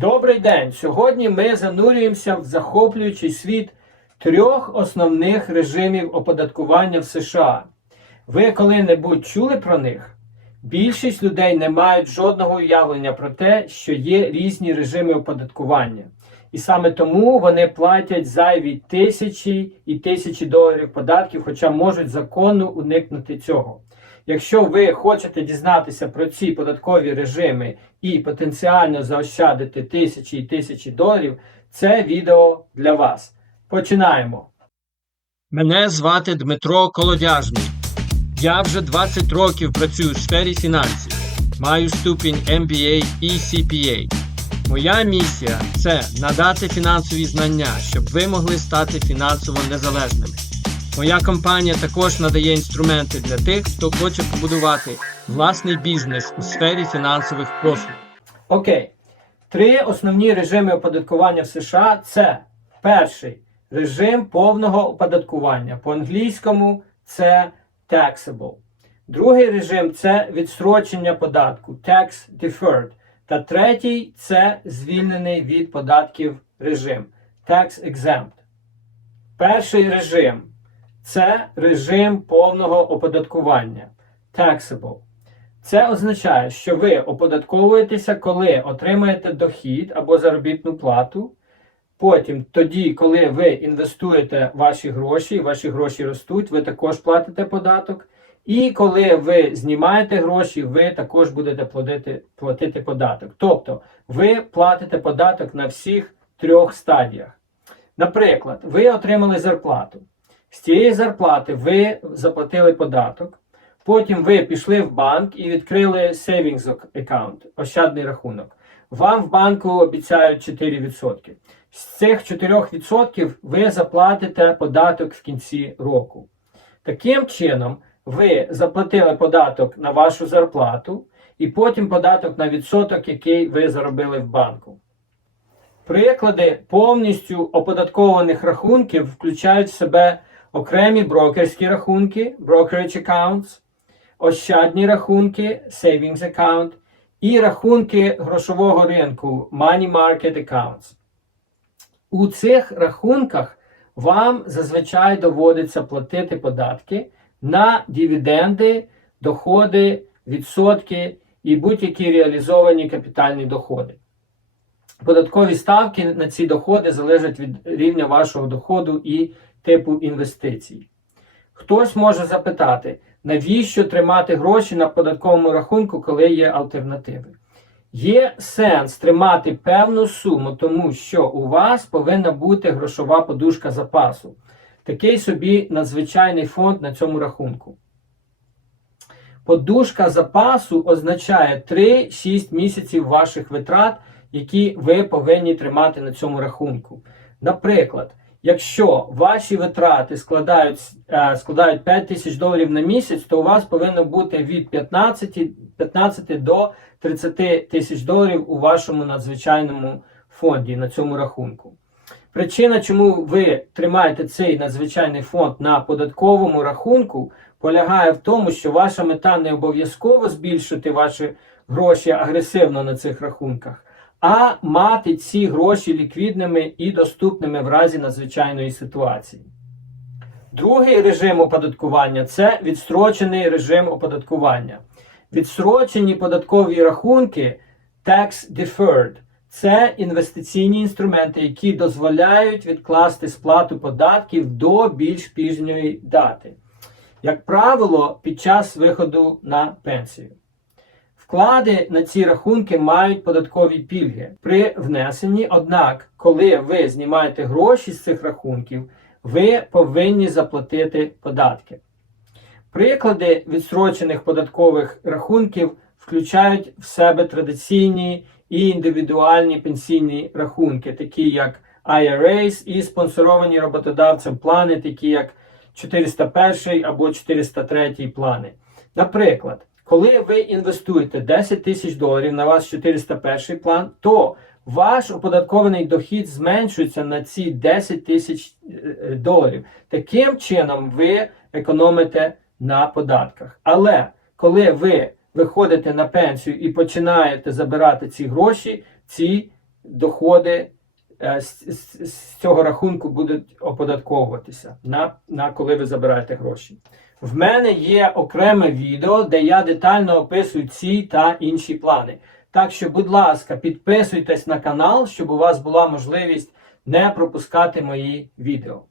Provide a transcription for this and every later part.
Добрий день! Сьогодні ми занурюємося в захоплюючий світ трьох основних режимів оподаткування в США. Ви коли-небудь чули про них? Більшість людей не мають жодного уявлення про те, що є різні режими оподаткування. І саме тому вони платять зайві тисячі і тисячі доларів податків, хоча можуть законно уникнути цього. Якщо ви хочете дізнатися про ці податкові режими і потенціально заощадити тисячі і тисячі доларів, це відео для вас. Починаємо. Мене звати Дмитро Колодяжний. Я вже 20 років працюю в сфері фінансів. Маю ступінь MBA і CPA. Моя місія це надати фінансові знання, щоб ви могли стати фінансово незалежними. Моя компанія також надає інструменти для тих, хто хоче побудувати власний бізнес у сфері фінансових послуг. Окей. Три основні режими оподаткування в США це перший режим повного оподаткування. По-англійському це taxable. Другий режим це відстрочення податку tax deferred. Та третій це звільнений від податків режим tax exempt. Перший режим це режим повного оподаткування taxable. Це означає, що ви оподатковуєтеся, коли отримаєте дохід або заробітну плату. Потім, тоді, коли ви інвестуєте ваші гроші, ваші гроші ростуть, ви також платите податок. І коли ви знімаєте гроші, ви також будете платити, платити податок. Тобто ви платите податок на всіх трьох стадіях. Наприклад, ви отримали зарплату. З цієї зарплати ви заплатили податок. Потім ви пішли в банк і відкрили savings account, ощадний рахунок. Вам в банку обіцяють 4%. З цих 4% ви заплатите податок в кінці року. Таким чином, ви заплатили податок на вашу зарплату і потім податок на відсоток, який ви заробили в банку. Приклади повністю оподаткованих рахунків включають в себе окремі брокерські рахунки, brokerage accounts, ощадні рахунки, savings account і рахунки грошового ринку money market accounts. У цих рахунках вам зазвичай доводиться платити податки на дивіденди, доходи, відсотки і будь-які реалізовані капітальні доходи. Податкові ставки на ці доходи залежать від рівня вашого доходу і типу інвестицій. Хтось може запитати, навіщо тримати гроші на податковому рахунку, коли є альтернативи? Є сенс тримати певну суму, тому що у вас повинна бути грошова подушка запасу. Такий собі надзвичайний фонд на цьому рахунку. Подушка запасу означає 3-6 місяців ваших витрат, які ви повинні тримати на цьому рахунку. Наприклад, якщо ваші витрати складають е, складають 5 тисяч доларів на місяць, то у вас повинно бути від 15, 15 до 30 тисяч доларів у вашому надзвичайному фонді на цьому рахунку. Причина, чому ви тримаєте цей надзвичайний фонд на податковому рахунку, полягає в тому, що ваша мета не обов'язково збільшити ваші гроші агресивно на цих рахунках, а мати ці гроші ліквідними і доступними в разі надзвичайної ситуації. Другий режим оподаткування це відстрочений режим оподаткування. Відстрочені податкові рахунки tax deferred – це інвестиційні інструменти, які дозволяють відкласти сплату податків до більш пізньої дати. Як правило, під час виходу на пенсію. Вклади на ці рахунки мають податкові пільги при внесенні, однак, коли ви знімаєте гроші з цих рахунків, ви повинні заплатити податки. Приклади відстрочених податкових рахунків включають в себе традиційні і індивідуальні пенсійні рахунки, такі як IRAs і спонсоровані роботодавцем плани, такі як 401 або 403 плани. Наприклад, коли ви інвестуєте 10 тисяч доларів на ваш 401 план, то ваш оподаткований дохід зменшується на ці 10 тисяч е, доларів. Таким чином, ви економите на податках. Але коли ви виходите на пенсію і починаєте забирати ці гроші, ці доходи е, з, цього рахунку будуть оподатковуватися на, на коли ви забираєте гроші. В мене є окреме відео, де я детально описую ці та інші плани. Так що, будь ласка, підписуйтесь на канал, щоб у вас була можливість не пропускати мої відео.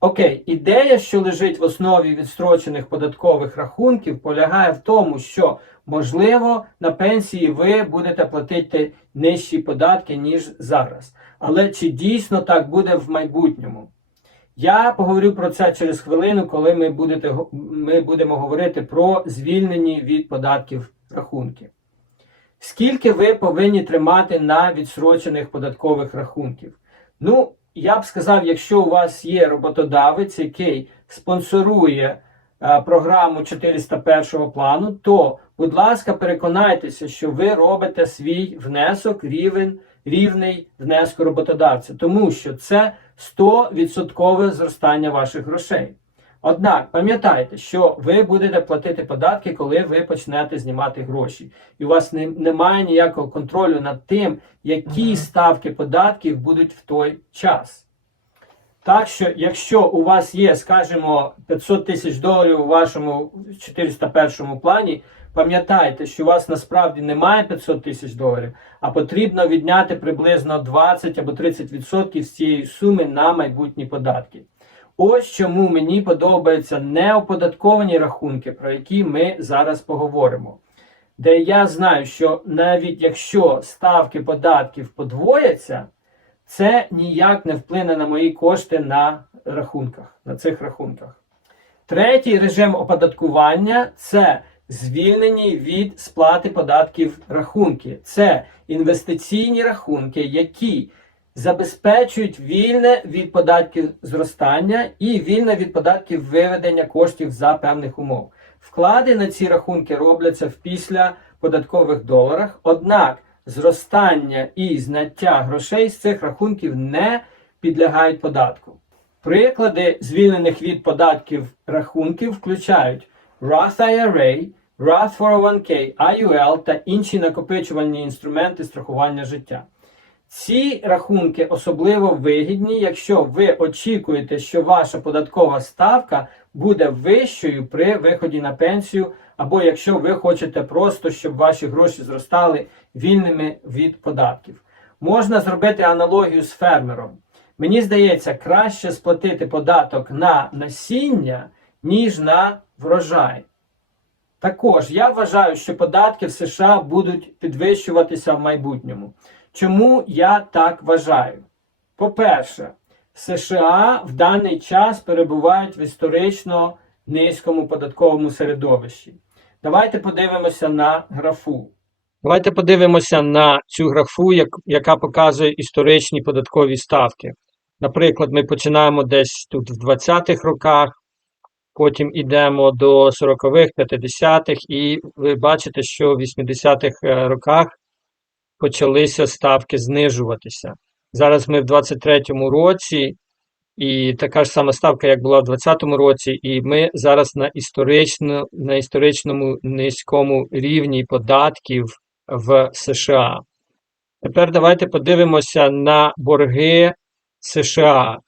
Окей, ідея, що лежить в основі відстрочених податкових рахунків, полягає в тому, що можливо на пенсії ви будете платити нижчі податки, ніж зараз. Але чи дійсно так буде в майбутньому? Я поговорю про це через хвилину, коли ми, будете, ми будемо говорити про звільнені від податків рахунки. Скільки ви повинні тримати на відсрочених податкових рахунків? Ну, я б сказав, якщо у вас є роботодавець, який спонсорує е, програму 401 плану, то, будь ласка, переконайтеся, що ви робите свій внесок рівень, рівний внеску роботодавця, тому що це 100% зростання ваших грошей. Однак пам'ятайте, що ви будете платити податки, коли ви почнете знімати гроші, і у вас не, немає ніякого контролю над тим, які ставки податків будуть в той час. Так що, якщо у вас є, скажімо, 500 тисяч доларів у вашому 401 плані, пам'ятайте, що у вас насправді немає 500 тисяч доларів, а потрібно відняти приблизно 20 або 30% з цієї суми на майбутні податки. Ось чому мені подобаються неоподатковані рахунки, про які ми зараз поговоримо. Де я знаю, що навіть якщо ставки податків подвояться, це ніяк не вплине на мої кошти на рахунках, на цих рахунках. Третій режим оподаткування це звільнені від сплати податків рахунки. Це інвестиційні рахунки, які забезпечують вільне від податків зростання і вільне від податків виведення коштів за певних умов. Вклади на ці рахунки робляться в після податкових доларах, однак зростання і зняття грошей з цих рахунків не підлягають податку. Приклади звільнених від податків рахунків включають Roth IRA, Roth 401k, IUL та інші накопичувальні інструменти страхування життя. Ці рахунки особливо вигідні, якщо ви очікуєте, що ваша податкова ставка буде вищою при виході на пенсію, або якщо ви хочете просто, щоб ваші гроші зростали вільними від податків. Можна зробити аналогію з фермером. Мені здається, краще сплатити податок на насіння, ніж на врожай. Також я вважаю, що податки в США будуть підвищуватися в майбутньому. Чому я так вважаю? По-перше, США в даний час перебувають в історично низькому податковому середовищі. Давайте подивимося на графу. Давайте подивимося на цю графу, як, яка показує історичні податкові ставки. Наприклад, ми починаємо десь тут в 20-х роках, потім йдемо до 40-х, 50-х, і ви бачите, що в 80-х е, роках почалися ставки знижуватися. Зараз ми в 23-му році, і така ж сама ставка, як була в 20-му році, і ми зараз на, історично, на історичному низькому рівні податків в США. Тепер давайте подивимося на борги США.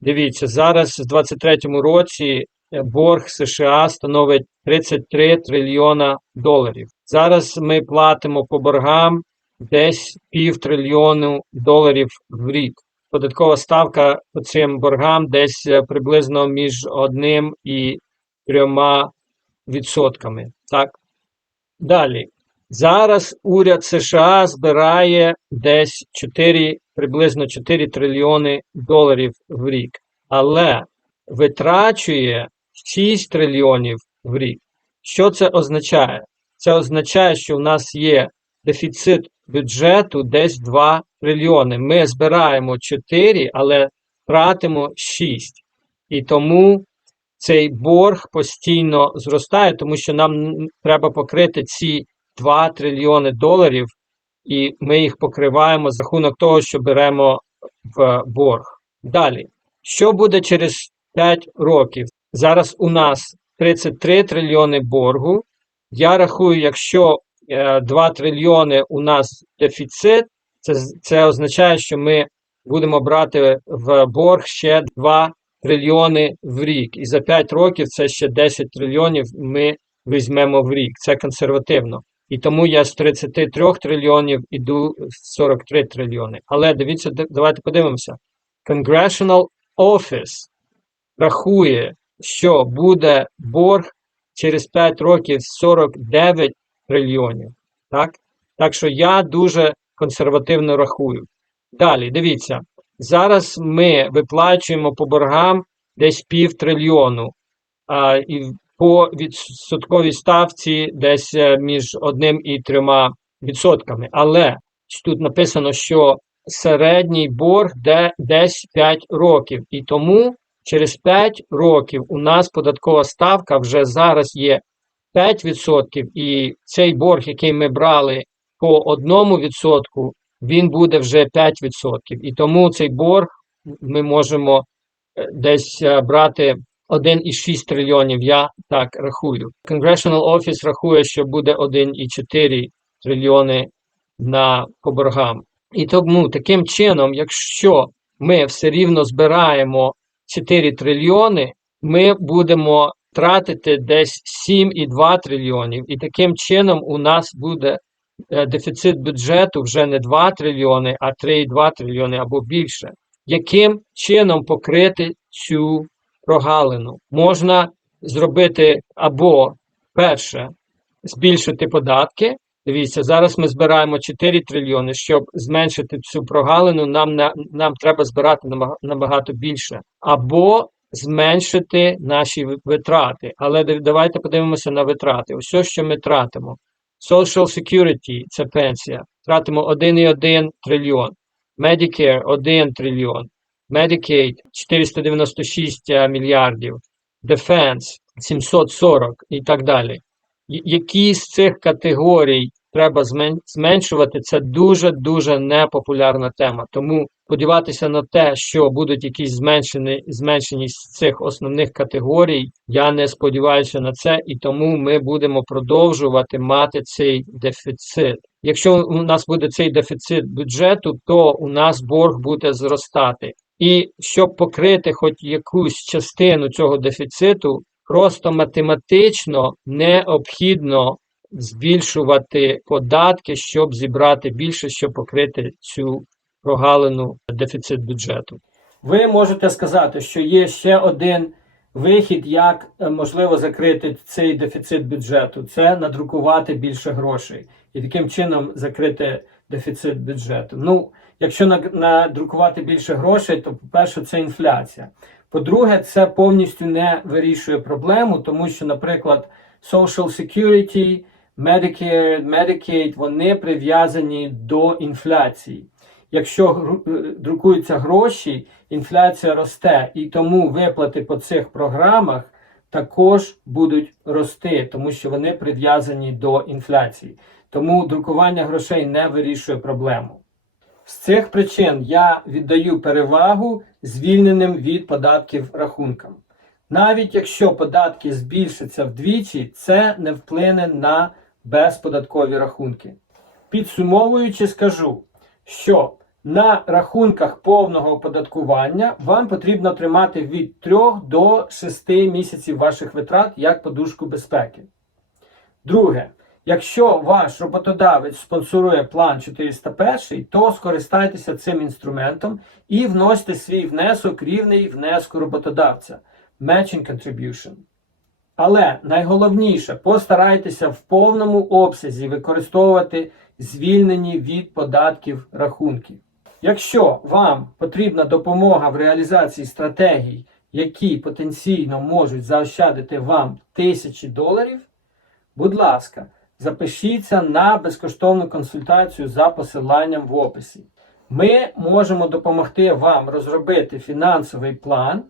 Дивіться, зараз в 23-му році борг США становить 33 трильйона доларів. Зараз ми платимо по боргам десь пів трильйону доларів в рік. Податкова ставка по цим боргам десь е, приблизно між одним і трьома відсотками. Так? Далі. Зараз уряд США збирає десь 4, приблизно 4 трильйони доларів в рік, але витрачує 6 трильйонів в рік. Що це означає? Це означає, що в нас є дефіцит бюджету десь 2 трильйони. Ми збираємо 4, але тратимо 6. І тому цей борг постійно зростає, тому що нам треба покрити ці 2 трильйони доларів, і ми їх покриваємо за рахунок того, що беремо в борг. Далі, що буде через 5 років? Зараз у нас 33 трильйони боргу. Я рахую, якщо е, 2 трильйони у нас дефіцит, Це, це означає, що ми будемо брати в борг ще 2 трильйони в рік. І за 5 років це ще 10 трильйонів ми візьмемо в рік. Це консервативно. І тому я з 33 трильйонів іду в 43 трильйони. Але дивіться, давайте подивимося. Congressional Office рахує, що буде борг через 5 років 49 трильйонів. Так? так що я дуже консервативно рахую. Далі, дивіться, зараз ми виплачуємо по боргам десь пів трильйону, а, і по відсотковій ставці десь е, між одним і трьома відсотками. Але тут написано, що середній борг де десь 5 років. І тому через 5 років у нас податкова ставка вже зараз є 5%, і цей борг, який ми брали по одному відсотку, він буде вже 5%. І тому цей борг ми можемо е, десь е, брати 1,6 трильйонів, я так рахую. Congressional Office рахує, що буде 1,4 трильйони на по боргам. І тому таким чином, якщо ми все рівно збираємо 4 трильйони, ми будемо тратити десь 7,2 трильйонів. І таким чином у нас буде е, дефіцит бюджету вже не 2 трильйони, а 3,2 трильйони або більше. Яким чином покрити цю прогалину? Можна зробити або перше збільшити податки. Дивіться, зараз ми збираємо 4 трильйони. Щоб зменшити цю прогалину, нам, на- нам треба збирати набагато більше. Або зменшити наші витрати. Але давайте подивимося на витрати. Що, що ми тратимо. Social Security – це пенсія. Тратимо 1,1 трильйон. Medicare – 1 трильйон. Medicaid – 496 е, мільярдів. Defense – 740 і так далі. Які з цих категорій треба зменшувати, це дуже-дуже непопулярна тема. Тому сподіватися на те, що будуть якісь зменшені, зменшені з цих основних категорій, я не сподіваюся на це, і тому ми будемо продовжувати мати цей дефіцит. Якщо у нас буде цей дефіцит бюджету, то у нас борг буде зростати. І щоб покрити хоч якусь частину цього дефіциту, просто математично необхідно збільшувати податки, щоб зібрати більше, щоб покрити цю прогалину дефіцит бюджету. Ви можете сказати, що є ще один вихід, як е, можливо закрити цей дефіцит бюджету. Це надрукувати більше грошей і таким чином закрити дефіцит бюджету. Ну, якщо на- надрукувати більше грошей, то по-перше, це інфляція. По-друге, це повністю не вирішує проблему, тому що, наприклад, Social Security, Medicare, Medicaid, вони прив'язані до інфляції. Якщо е, друкуються гроші, інфляція росте, і тому виплати по цих програмах також будуть рости, тому що вони прив'язані до інфляції. Тому друкування грошей не вирішує проблему. З цих причин я віддаю перевагу звільненим від податків рахункам. Навіть якщо податки збільшаться вдвічі, це не вплине на безподаткові рахунки. Підсумовуючи, скажу, що на рахунках повного оподаткування вам потрібно тримати від 3 до 6 місяців ваших витрат як подушку безпеки. Друге, якщо ваш роботодавець спонсорує план 401, то скористайтеся цим інструментом і вносьте свій внесок рівний внеску роботодавця Matching Contribution. Але найголовніше, постарайтеся в повному обсязі використовувати звільнені від податків рахунки. Якщо вам потрібна допомога в реалізації стратегій, які потенційно можуть заощадити вам тисячі доларів, будь ласка, запишіться на безкоштовну консультацію за посиланням в описі. Ми можемо допомогти вам розробити фінансовий план,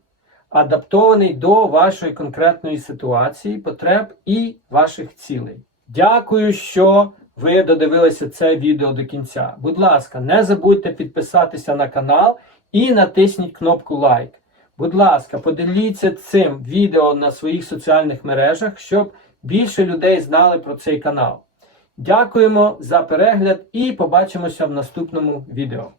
адаптований до вашої конкретної ситуації, потреб і ваших цілей. Дякую, що ви додивилися це відео до кінця. Будь ласка, не забудьте підписатися на канал і натисніть кнопку лайк. Будь ласка, поділіться цим відео на своїх соціальних мережах, щоб більше людей знали про цей канал. Дякуємо за перегляд і побачимося в наступному відео.